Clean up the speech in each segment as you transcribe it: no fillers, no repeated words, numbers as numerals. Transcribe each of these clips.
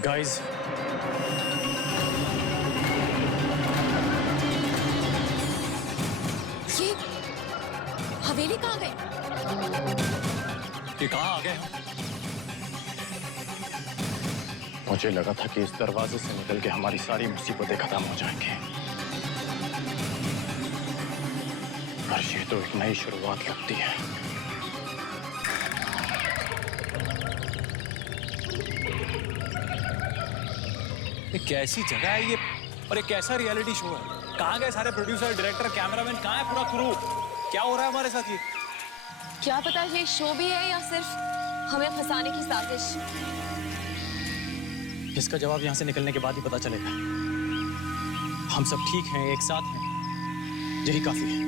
Guys, ये हवेली कहाँ गए? ये कहाँ आ गए? मुझे लगा था कि इस दरवाजे से निकल के हमारी सारी मुसीबतें खत्म हो जाएंगी, पर ये तो एक नई शुरुआत लगती है। ये कैसी जगह है ये, और ये कैसा रियलिटी शो है? कहाँ गए सारे प्रोड्यूसर, डायरेक्टर, कैमरामैन? कहाँ है पूरा क्रू? क्या हो रहा है हमारे साथ ये? क्या पता ये शो भी है या सिर्फ हमें फंसाने की साजिश। इसका जवाब यहाँ से निकलने के बाद ही पता चलेगा। हम सब ठीक हैं, एक साथ हैं, यही काफी है।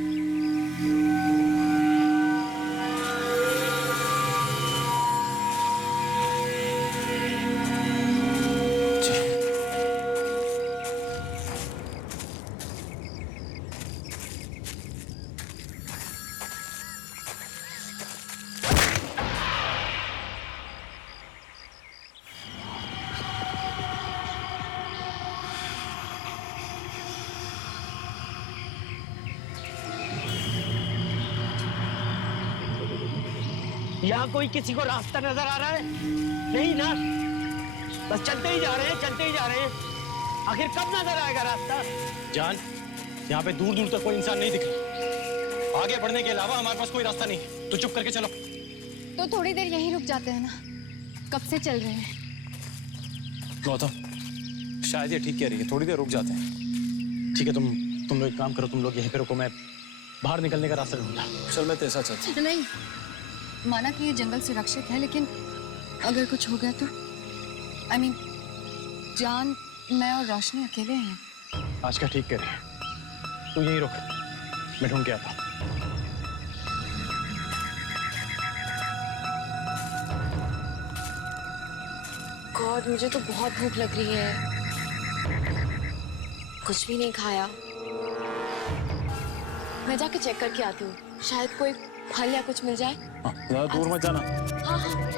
यहाँ कोई किसी को रास्ता नजर आ रहा है? नहीं ना, बस चलते ही जा रहे हैं, चलते ही जा रहे हैं। आखिर कब नजर आएगा रास्ता? जान, यहाँ पे दूर दूर तक कोई इंसान नहीं दिख रहा। आगे बढ़ने के अलावा हमारे पास कोई रास्ता नहीं, तो चुप करके चलो। तो थोड़ी देर यहीं रुक जाते हैं ना, कब से चल रहे हैं। गौतम, शायद ये ठीक कह रही है, थोड़ी देर रुक जाते हैं। ठीक है, तुम लोग एक काम करो, तुम लोग यहीं पे रुको, मैं बाहर निकलने का रास्ता ढूंढता। चल मैं तेरे साथ चलता। नहीं, माना कि ये जंगल सुरक्षित है, लेकिन अगर कुछ हो गया तो I mean, जान, मैं और रोशनी अकेले हैं। आज का ठीक कह रही है, तू यहीं रुक, मैं ढूंढ के आता हूँ। गॉड, मुझे तो बहुत भूख लग रही है, कुछ भी नहीं खाया। मैं जाके चेक करके आती हूँ, शायद कोई फल या कुछ मिल जाए। ज़्यादा दूर मत जाना। हाँ हाँ।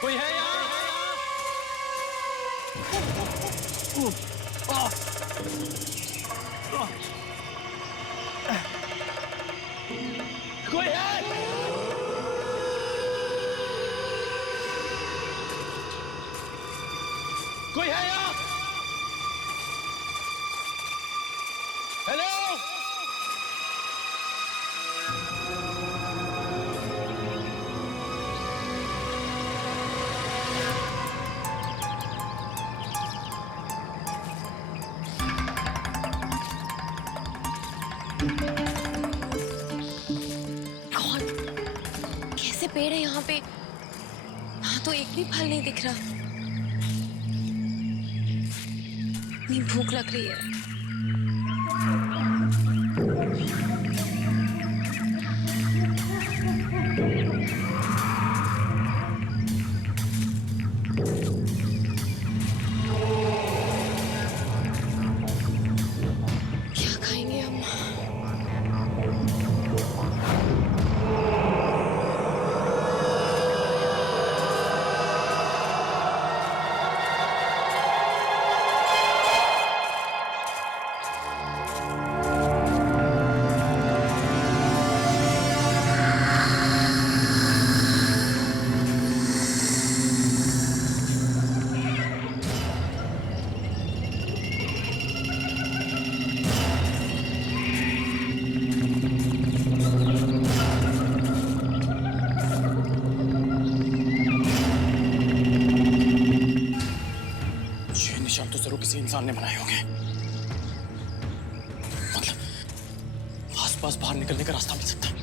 कोई है यहाँ? कोई है? कोई है यहाँ? हेलो? गॉड, कैसे पेड़ है यहाँ पे? यहाँ तो एक भी फल नहीं दिख रहा। इतनी भूख लग रही है। क्या खाएंगे हम? निशान तो जरूर किसी इंसान ने बनाए होंगे। मतलब आसपास बाहर निकलने का रास्ता मिल सकता है।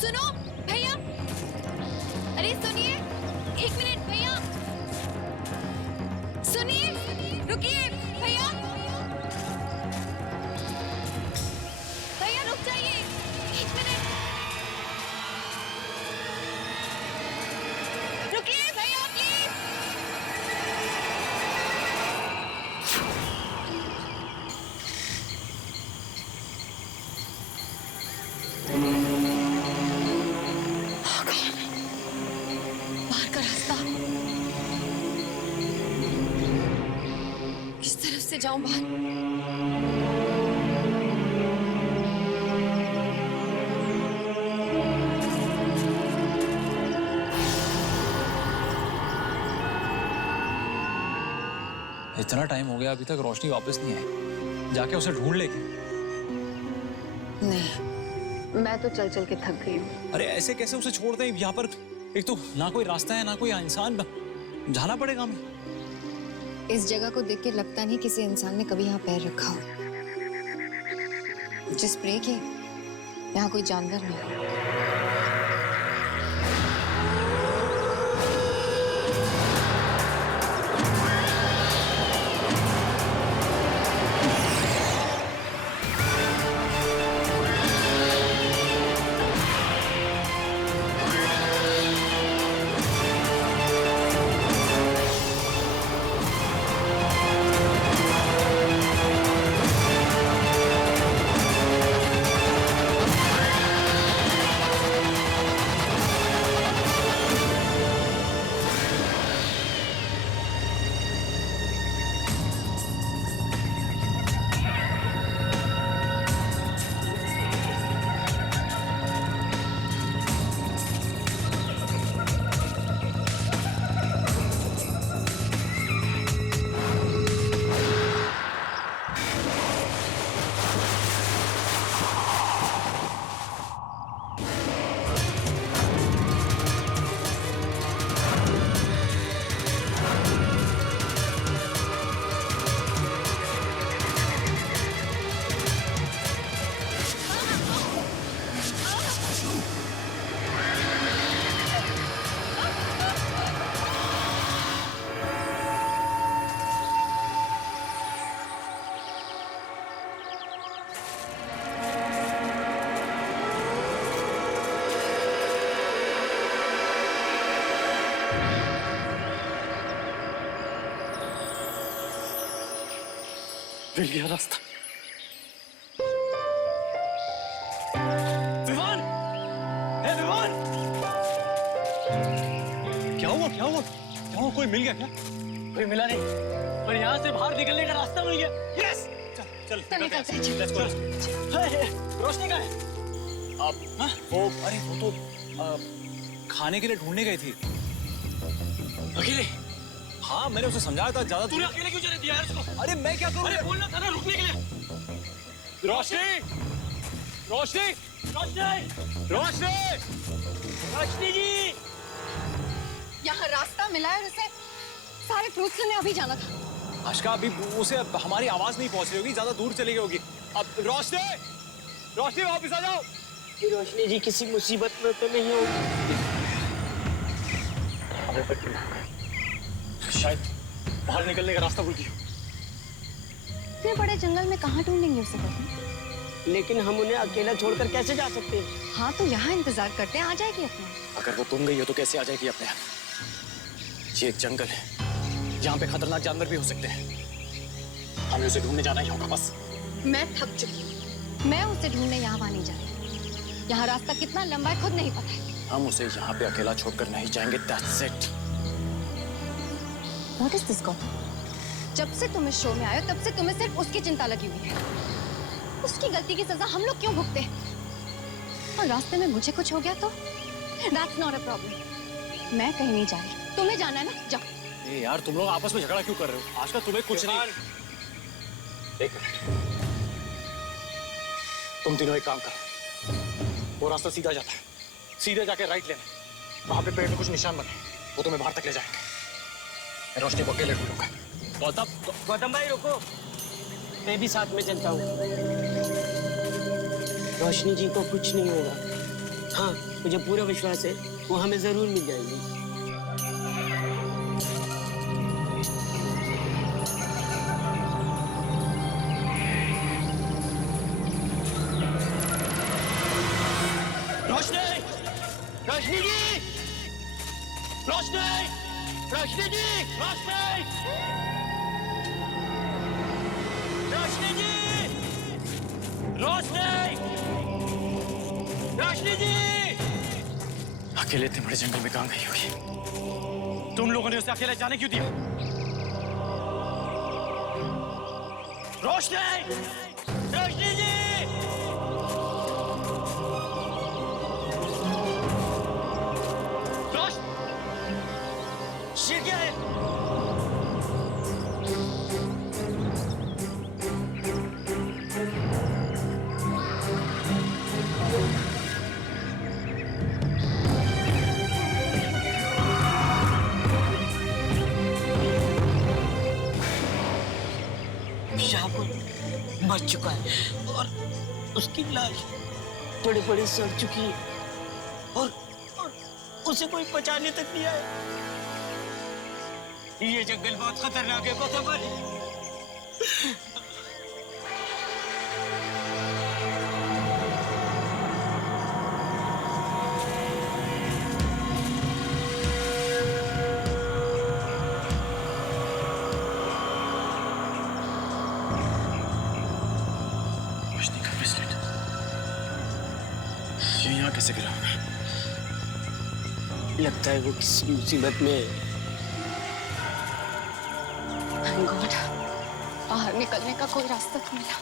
सुनो भैया, अरे सुनिए, एक मिनट भैया, सुनिए, रुकिए भैया। कैसे जाऊं बाहर? इतना टाइम हो गया, अभी तक रोशनी वापस नहीं आई। जाके उसे ढूंढ लेके। नहीं, मैं तो चल चल के थक गई हूँ। अरे ऐसे कैसे उसे छोड़ दें यहाँ पर? एक तो ना कोई रास्ता है ना कोई इंसान, जाना पड़ेगा हमें। इस जगह को देख के लगता नहीं किसी इंसान ने कभी यहाँ पैर रखा हो। जिस प्रे के यहाँ कोई जानवर नहीं। मिल गया रास्ता। विवान! हे विवान! क्या हुआ क्या हुआ क्या हुआ? कोई मिल गया क्या? कोई मिला नहीं, पर यहाँ से बाहर निकलने का रास्ता मिल गया। यस! चल तो निकलते हैं, चल। Let's go. रोशनी कहाँ है? वो तो खाने के लिए ढूंढने गई थी। अकेले? हाँ, मैंने उसे समझाया था ज्यादा। तूने अकेले क्यों जाने दिया यार उसको? अरे मैं क्या करूँ? अरे बोलना था ना रुकने के लिए। रोशनी! रोशनी! रोशनी! रोशनी! रोशनी जी! यहाँ रास्ता मिला है और उसे सारे फ्रूट्स लेने अभी जाना था। आशका, अभी उसे हमारी आवाज नहीं पहुंच रही होगी, ज्यादा दूर चली गई होगी। अब रोशनी! रोशनी वापस आ जाओ। कि रोशनी जी किसी मुसीबत में तो नहीं होगी? शायद बाहर निकलने का रास्ता भूल गई। इतने बड़े जंगल में कहाँ ढूंढेंगे उसे पता? लेकिन हम उन्हें अकेला छोड़कर कैसे जा सकते हैं? हाँ, तो यहाँ इंतजार करते हैं, आ जाएगी अपने। अगर वो गुम गई हो तो कैसे आ जाएगी अपने आप? ये एक जंगल है, यहाँ पे खतरनाक जानवर भी हो सकते हैं। हमें उसे ढूंढने जाना ही होगा बस। मैं थक चुकी हूँ, मैं उसे ढूंढने यहाँ वहाँ नहीं जा रही। यहाँ रास्ता कितना लंबा है खुद नहीं पता है। हम उसे यहाँ पे अकेला छोड़कर नहीं जाएंगे। That's it. What is this, Gautam? जब से तुम इस शो में आए हो तब से तुम्हें सिर्फ उसकी चिंता लगी हुई है। उसकी गलती की सजा हम लोग क्यों भुगते? और रास्ते में मुझे कुछ हो गया तो? That's not a problem. मैं कहीं नहीं जा रही। तुम्हें जाना है ना, जाओ। ए यार, तुम लोग आपस में झगड़ा क्यों कर रहे हो? आजकल तुम्हें कुछ नहीं। एक मिनट, तुम तीनों एक काम करो। वो रास्ता सीधा जाता है, सीधे जाके राइट लेना। वहां पे पेड़ में कुछ निशान बने, वो तुम्हें बाहर तक ले जाएंगे। मैं रोशनी को अकेले ढूंढूंगा। गौतम भाई रुको, मैं भी साथ में चलता हूँ। रोशनी जी को कुछ नहीं होगा। हाँ, मुझे पूरा विश्वास है वो हमें जरूर मिल जाएगी। रोशनी! रोशनी जी! रोशनी! रोशनी जी! रोशनी! रोशनी जी! रोशनी! रोशनी जी! अकेले इतने बड़े जंगल में कहाँ गई होगी? तुम लोगों ने उसे अकेले जाने क्यों दिया? रोशनी, रोशनी जी, ये क्या है? शाहपुर मर चुका है और उसकी लाश बड़े बड़े सड़ चुकी है और उसे कोई बचाने तक नहीं आया। ये जंगल बहुत खतरनाक है कोतवाली। रोशनी का ब्रेसलेट ये यहाँ कैसे गिरा? लगता है वो किसी मुसीबत में है। Thank God, बाहर निकलने का कोई रास्ता तो मिला।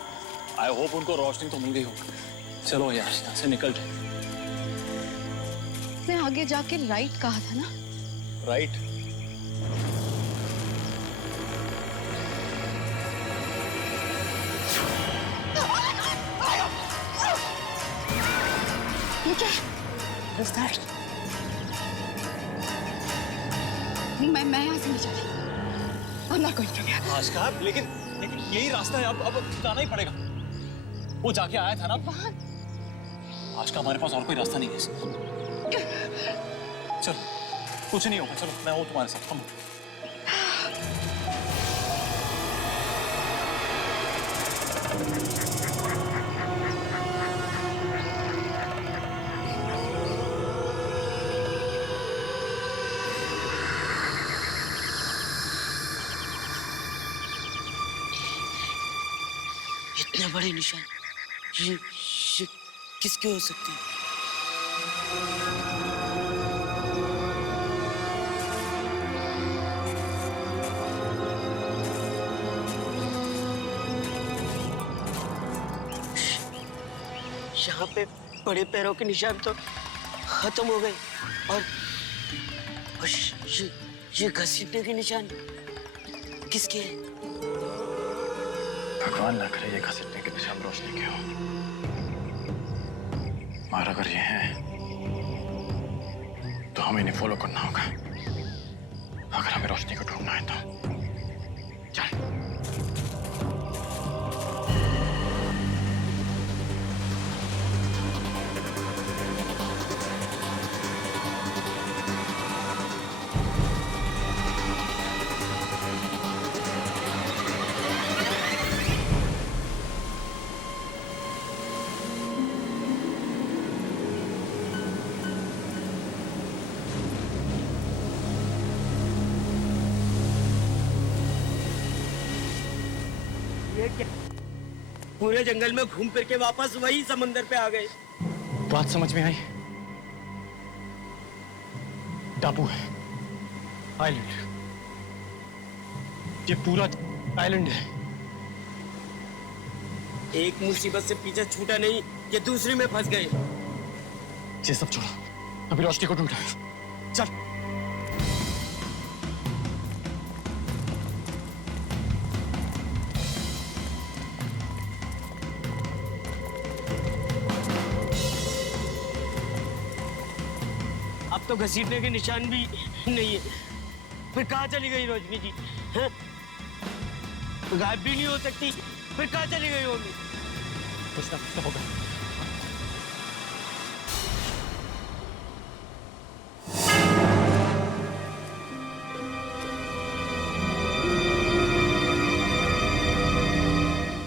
आई होप उनको रोशनी तो मिल गई होगी। चलो यार यहाँ से निकल जाए। मैं आगे जाके राइट कहा था ना? राइट? ये क्या है? What's that? नहीं, मैं यहाँ से नहीं जा रही। I'm not going from here. Aska, लेकिन यही रास्ता है। अब जाना ही पड़ेगा। वो जाके आया था ना वहाँ आस्का, हमारे पास और कोई रास्ता नहीं है। चलो कुछ नहीं होगा। चलो मैं हूँ तुम्हारे साथ। कम इतने बड़े निशान ये किसके हो सकते हैं? यहाँ पे बड़े पैरों के निशान तो खत्म हो गए और ये घसीटने के निशान किसके हैं? भगवान ना करे ये घसीटने के निशान रोशनी के हो। और अगर ये हैं तो हमें इन्हें फॉलो करना होगा अगर हमें रोशनी को ढूंढना है तो। चल। ये क्या? पूरे जंगल में घूम फिर के वापस वही समंदर पे आ गए। बात समझ में आई? टापू है, आइलैंड। ये पूरा आइलैंड है। एक मुसीबत से पीछे छूटा नहीं, ये दूसरी में फंस गए। ये सब छोड़ो, अभी रोशनी को ढूंढना है। चल। अब तो घसीटने के निशान भी नहीं है। फिर कहाँ चली गई रोशनी जी? हैं? गायब भी नहीं हो सकती, फिर कहाँ चली गई होगी? कुछ ना होगा।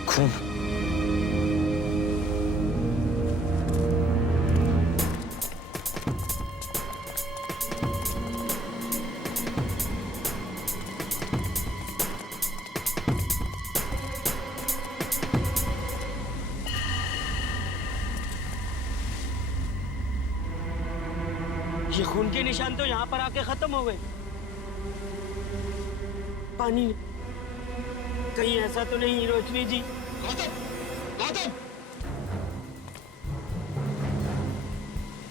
खून। ये खून के निशान तो यहाँ पर आके खत्म हो गए। पानी कहीं ऐसा तो नहीं रोशनी जी?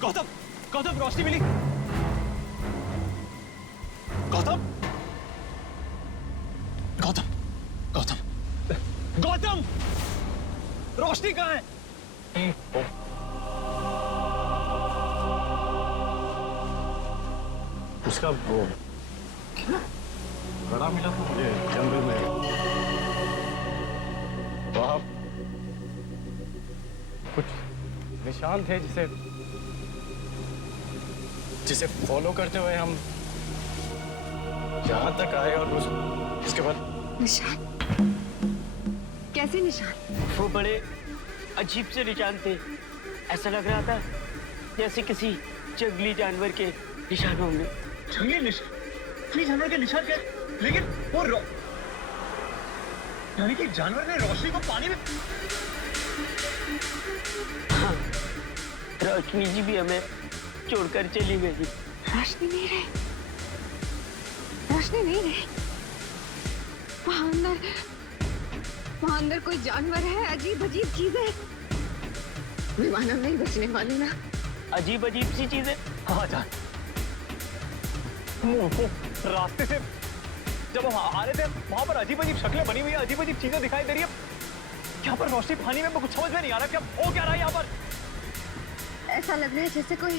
गौतम गौतम रोशनी मिली। गौतम गौतम गौतम गौतम रोशनी कहाँ है? उसका वो बड़ा मिला था मुझे जंगल में। वहां कुछ निशान थे जिसे जिसे फॉलो करते हुए हम यहाँ तक आए और उसके बाद निशान? कैसे निशान? वो बड़े अजीब से निशान थे। ऐसा लग रहा था जैसे किसी जंगली जानवर के निशान होंगे। जंगली निशान? जंगली जानवर के निशान क्या? लेकिन वो यानी कि जानवर ने रोशनी को पानी में। हाँ, रोशनी जी भी हमें छोड़कर चली गई। रोशनी नहीं रही, रोशनी नहीं रही। वहां अंदर कोई जानवर है, अजीब अजीब चीजें। विमान हम नहीं बचने वाले ना। अजीब अजीब सी चीजें। हाँ जान, वो रास्ते से जब हम आ रहे थे वहां पर अजीब अजीब शक्लें बनी हुई है, अजीब अजीब चीजें दिखाई दे रही है। यहाँ पर रोशनी पानी में कुछ समझ में नहीं आ रहा क्या हो क्या रहा है यहाँ पर। ऐसा लग रहा है जैसे कोई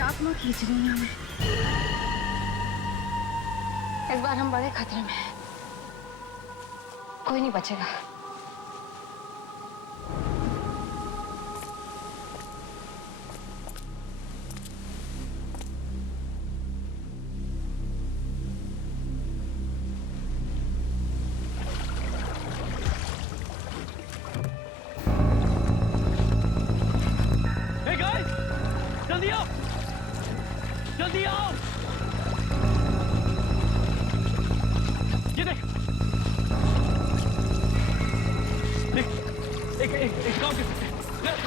आत्मा खींच रही है हमें। इस बार हम बड़े खतरे में हैं। कोई नहीं बचेगा। Hey guys, जल्दी आओ, जल्दी आओ। ये देख, एक काम कर सकते हैं।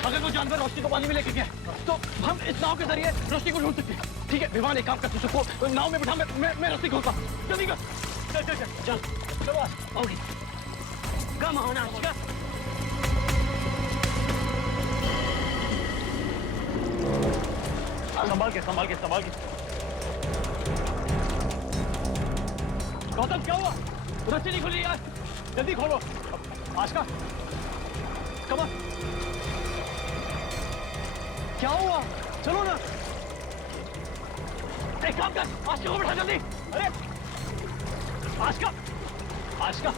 अगर वो जानवर रोशनी को पानी में लेके गया तो हम इस नाव के जरिए रोशनी को ढूंढ सकते हैं। ठीक है विमान, एक काम कर तू सबको नाव में बिठा, मैं रोशनी खोलता हूँ। जल्दी कर, चल चल चल चल चलो। ओके, कम होना आशिका। संभाल के संभाल के संभाल के। गौतम क्या हुआ? रस्सी नहीं खुली यार, जल्दी खोलो। Ashika come on. क्या हुआ? चलो ना, एक काम कर, आशिका को बैठा जल्दी। अरे आशिका, आशिका,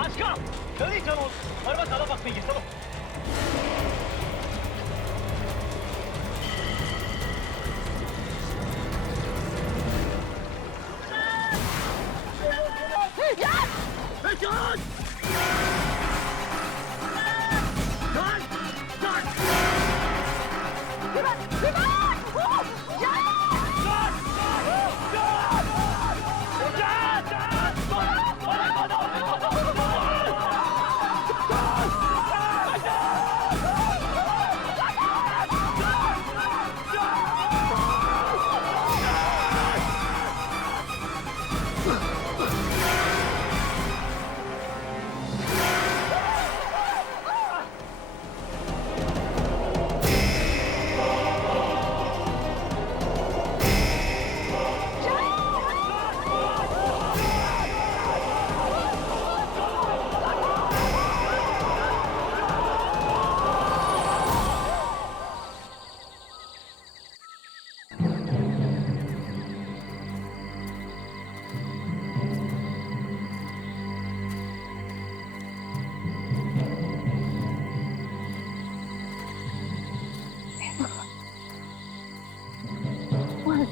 आशिका जल्दी चलो, और बस ज्यादा वक्त नहीं है, चलो। John! John! John! विमान! विमान! John! John! John!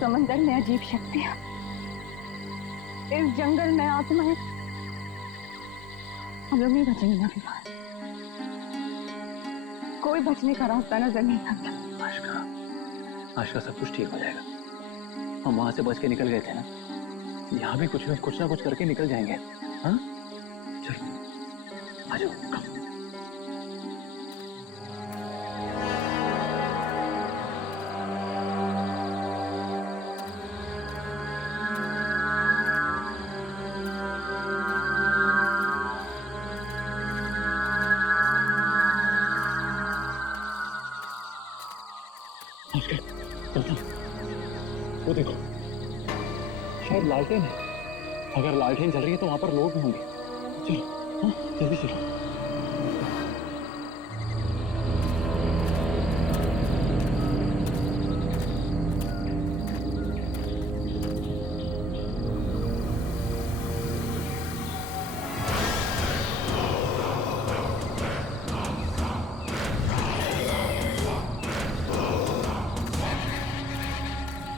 समंदर में अजीब शक्तियां, इस जंगल में आत्माएं। हम लोग नहीं बचेंगे ना विमान। कोई बचने का रास्ता नजर नहीं आता। आशिका, आशिका सब कुछ ठीक हो जाएगा। हम वहां से बच के निकल गए थे ना, यहाँ भी कुछ ना कुछ करके निकल जाएंगे। हाँ चलो आ जाओ। वो देखो, शायद लालटेन है। अगर लालटेन जल रही है तो वहां पर लोग भी होंगे। चलो, हाँ, जल्दी चलो।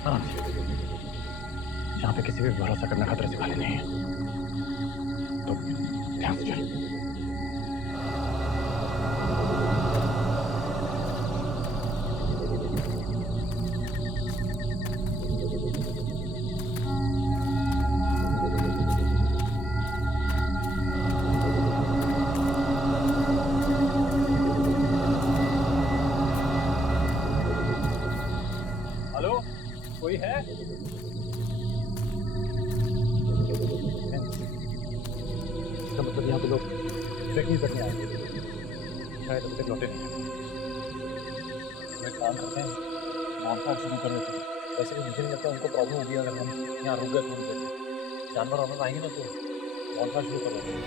हाँ, यहाँ पे किसी भी भरोसा करना खतरे से खाली नहीं है, तो ध्यान से चलो। हेलो, कोई है? इसका मतलब यहाँ पे लोग ट्रैकिंग करने आएंगे, शायद अभी तक लौटे नहीं हैं। एक काम करते हैं, मांसाहार शुरू कर देते हैं। वैसे भी मुझे नहीं लगता उनको प्रॉब्लम होगी अगर हम यहाँ रुक गए थोड़ी देर। जानवर वानवर आएंगे ना तो मांसाहार शुरू कर देते हैं।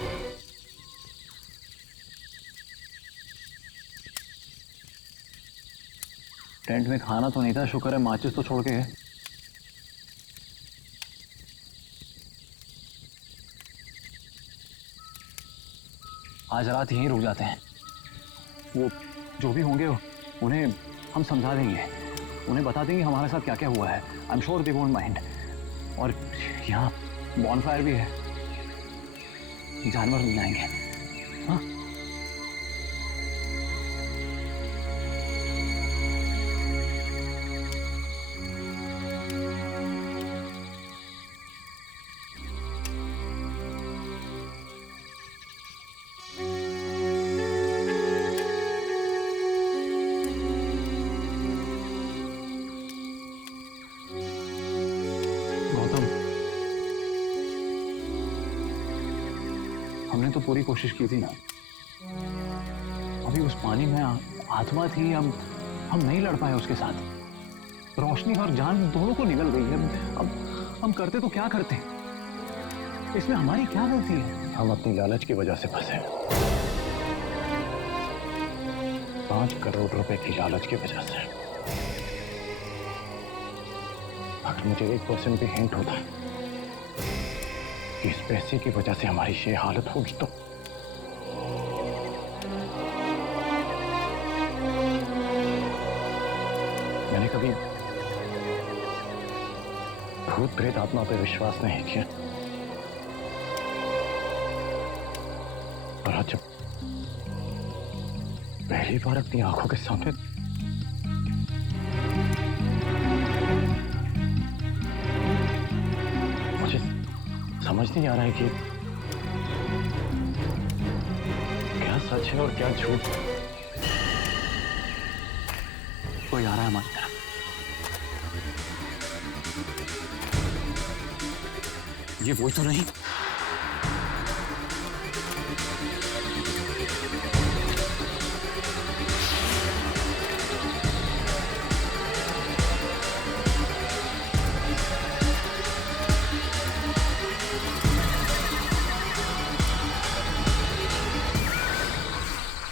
टेंट में खाना तो नहीं था, शुक्र है माचिस तो छोड़ के है। आज रात यहीं रुक जाते हैं। वो जो भी होंगे उन्हें हम समझा देंगे, उन्हें बता देंगे हमारे साथ क्या क्या हुआ है। I am sure they won't mind. और यहाँ बॉनफायर भी है, जानवर नहीं आएंगे। हाँ, हमने तो पूरी कोशिश की थी ना। अभी उस पानी में आत्मा थी, हम नहीं लड़ पाए उसके साथ। रोशनी और जान दोनों को निकल गई है। अब हम करते तो क्या करते? इसमें हमारी क्या गलती है? हम अपनी लालच की वजह से फंसे। 5 करोड़ रुपए की लालच की वजह से। अगर मुझे 1% भी हिंट होता इस पैसे की वजह से हमारी ये हालत होगी तो मैंने कभी भूत प्रेत आत्मा पे विश्वास नहीं किया, और आज जब पहली बार अपनी आंखों के सामने मुझे समझ नहीं आ रहा है कि क्या सच है और क्या झूठ। कोई आ रहा है हमारी तरफ। ये वो तो नहीं।